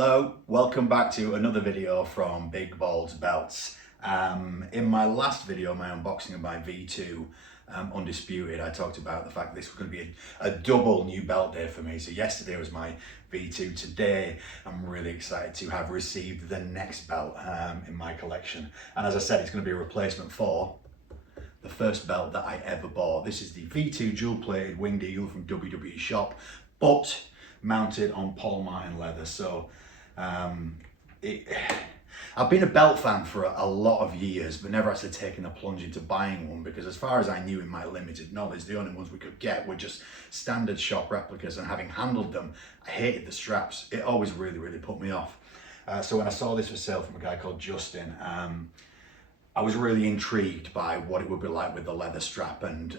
Hello, welcome back to another video from Big Bald's Belts. In my last video, my unboxing of my V2 Undisputed, I talked about the fact that this was going to be a double new belt day for me. So yesterday was my V2. Today, I'm really excited to have received the next belt in my collection. And as I said, it's going to be a replacement for the first belt that I ever bought. This is the V2 dual-plated Winged Eagle from WWE Shop, but mounted on Paul Martin leather. So I've been a belt fan for a lot of years, but never actually taken a plunge into buying one, because as far as I knew in my limited knowledge, the only ones we could get were just standard shop replicas, and having handled them, I hated the straps. It always really put me off. So when I saw this for sale from a guy called Justin, I was really intrigued by what it would be like with the leather strap, and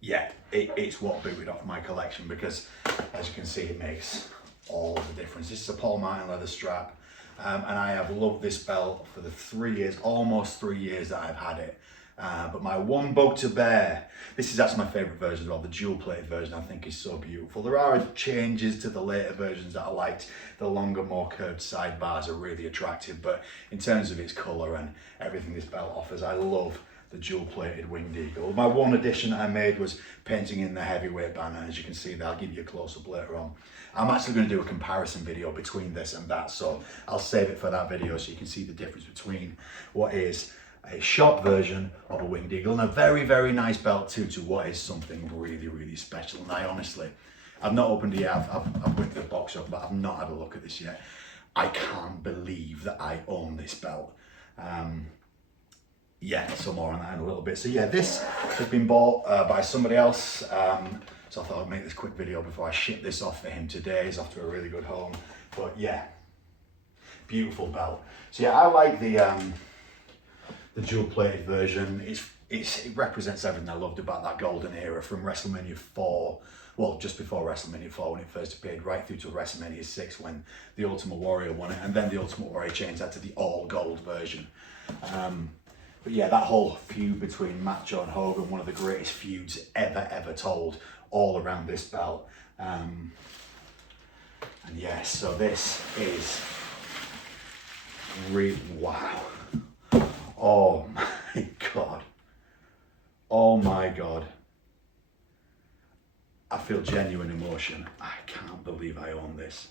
yeah, it's what booted off my collection, because as you can see, it makes all the difference. This is a Paul Martin leather strap, and I have loved this belt for the almost three years that I've had it. But my one bugbear, this is actually my favourite version as well, the dual plated version. I think is so beautiful. There are changes to the later versions that I liked. The longer, more curved sidebars are really attractive, but in terms of its colour and everything this belt offers, I love the dual plated Winged Eagle. My one addition I made was painting in the heavyweight banner. As you can see there, I'll give you a close-up later on. I'm actually going to do a comparison video between this and that, so I'll save it for that video so you can see the difference between what is a shop version of a Winged Eagle and a very nice belt too, to what is something really special. And I honestly, I've not opened it yet. I've whipped the box up, but I've not had a look at this yet. I can't believe that I own this belt. Yeah, so more on that in a little bit. So yeah, this has been bought by somebody else. So I thought I'd make this quick video before I ship this off for him today. He's off to a really good home. But yeah, beautiful belt. So yeah, I like the dual plated version. It represents everything I loved about that golden era from Wrestlemania 4. Well, just before Wrestlemania 4 when it first appeared, right through to Wrestlemania 6 when the Ultimate Warrior won it, and then the Ultimate Warrior changed that to the all gold version. But yeah, that whole feud between Macho and Hogan, one of the greatest feuds ever told, all around this belt. And yes, so this is really, wow. Oh my God. Oh my God. I feel genuine emotion. I can't believe I own this.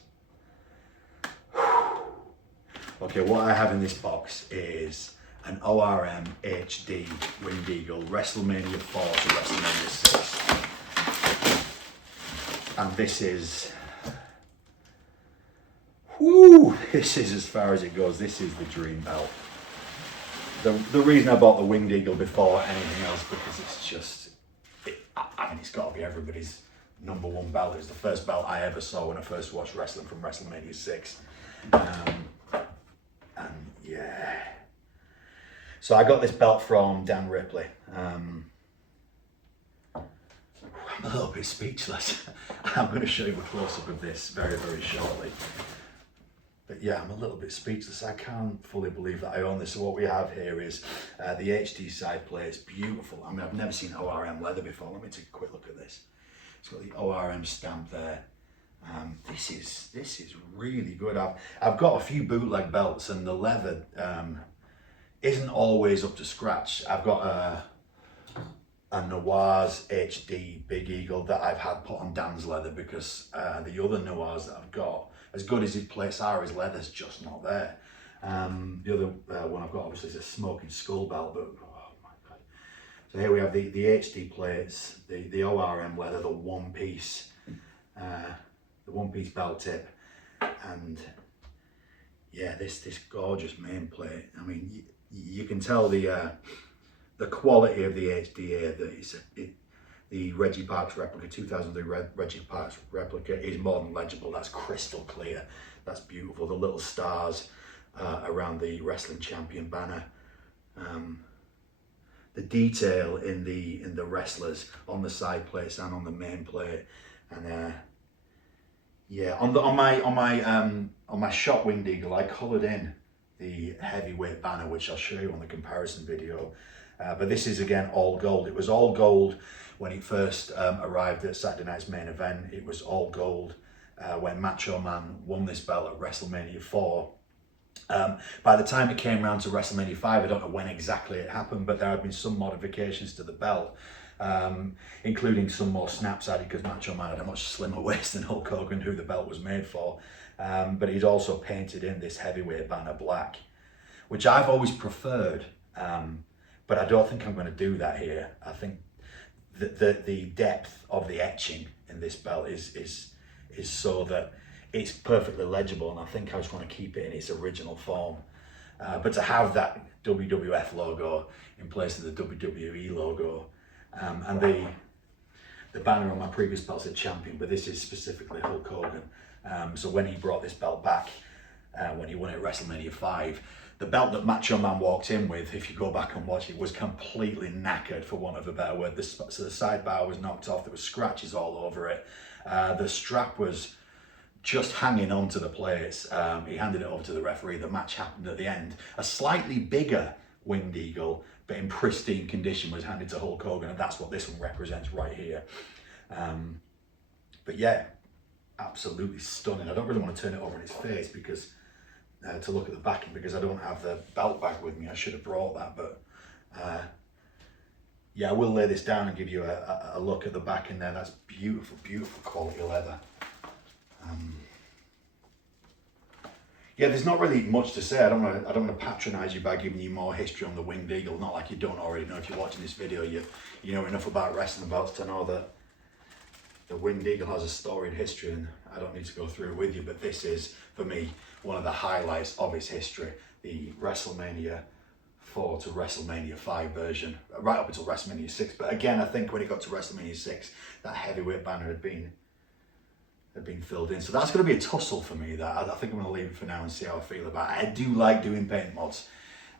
Okay, what I have in this box is an ORM HD Winged Eagle, Wrestlemania 4 to Wrestlemania 6. And this is, this is as far as it goes. This is the dream belt. The reason I bought the Winged Eagle before anything else, because it's just, I mean, it's got to be everybody's #1 belt. It's the first belt I ever saw when I first watched wrestling from Wrestlemania 6. And yeah. So I got this belt from Dan Ripley. I'm a little bit speechless. I'm going to show you a close-up of this very shortly. But yeah, I'm a little bit speechless. I can't fully believe that I own this. So what we have here is the HD side plate. It's beautiful. I mean, I've never seen ORM leather before. Let me take a quick look at this. It's got the ORM stamp there. This is really good. I've got a few bootleg belts, and the leather isn't always up to scratch. I've got a Noirs HD Big Eagle that I've had put on Dan's leather, because the other Noirs that I've got, as good as his plates are, his leather's just not there. The other one I've got obviously is a Smoking Skull belt, but oh my God. So here we have the HD plates, the ORM leather, the one piece belt tip, and yeah, this gorgeous main plate. I mean, you can tell the quality of the HD here, that the Reggie Parks replica, 2003 Reggie Parks replica, is more than legible. That's crystal clear. That's beautiful. The little stars around the wrestling champion banner. The detail in the wrestlers on the side plates and on the main plate, and yeah, on my shop Winged Eagle, I coloured in the heavyweight banner, which I'll show you on the comparison video. But this is again all gold. It was all gold when it first arrived at Saturday Night's Main Event. It was all gold when Macho Man won this belt at WrestleMania 4. By the time it came around to WrestleMania 5, I don't know when exactly it happened, but there have been some modifications to the belt, including some more snaps added because Macho Man had a much slimmer waist than Hulk Hogan, who the belt was made for. But he's also painted in this heavyweight banner black, which I've always preferred, but I don't think I'm going to do that here. I think the depth of the etching in this belt is so that it's perfectly legible, and I think I just want to keep it in its original form. But to have that WWF logo in place of the WWE logo, and the banner on my previous belt said champion, but this is specifically Hulk Hogan. So when he brought this belt back, when he won it at WrestleMania 5, the belt that Macho Man walked in with, if you go back and watch it, was completely knackered, for want of a better word. So the side bar was knocked off, there were scratches all over it. The strap was just hanging onto the plates. He handed it over to the referee. The match happened at the end. A slightly bigger Winged Eagle, but in pristine condition, was handed to Hulk Hogan, and that's what this one represents right here. But yeah, absolutely stunning. I don't really want to turn it over in his face because to look at the backing, because I don't have the belt bag with me. I should have brought that, but yeah, I will lay this down and give you a look at the back in there. That's beautiful, beautiful quality leather. Yeah, there's not really much to say. I don't want to patronise you by giving you more history on the Winged Eagle. Not like you don't already know. If you're watching this video, you know enough about wrestling belts to know that the Winged Eagle has a storied history, and I don't need to go through it with you. But this is, for me, one of the highlights of its history. The WrestleMania 4 to WrestleMania 5 version, right up until WrestleMania 6. But again, I think when it got to WrestleMania 6, that heavyweight banner had been filled in. So that's going to be a tussle for me. That I think I'm going to leave it for now and see how I feel about it. I do like doing paint mods.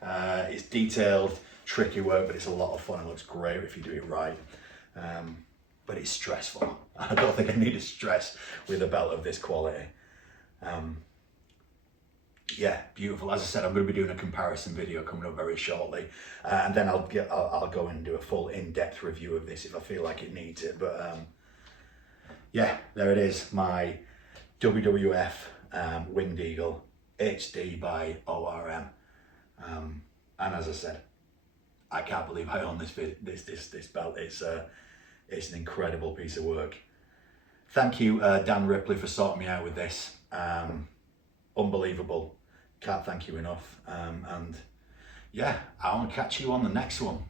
It's detailed, tricky work, but it's a lot of fun. It looks great if you do it right. But it's stressful. I don't think I need to stress with a belt of this quality. Yeah, beautiful. As I said, I'm going to be doing a comparison video coming up very shortly, and then I'll go and do a full in-depth review of this if I feel like it needs it. But yeah, there it is, my WWF Winged Eagle HD by ORM. And as I said, I can't believe I own this belt. It's an incredible piece of work. Thank you, Dan Ripley, for sorting me out with this. Unbelievable. Can't thank you enough. And yeah, I want to catch you on the next one.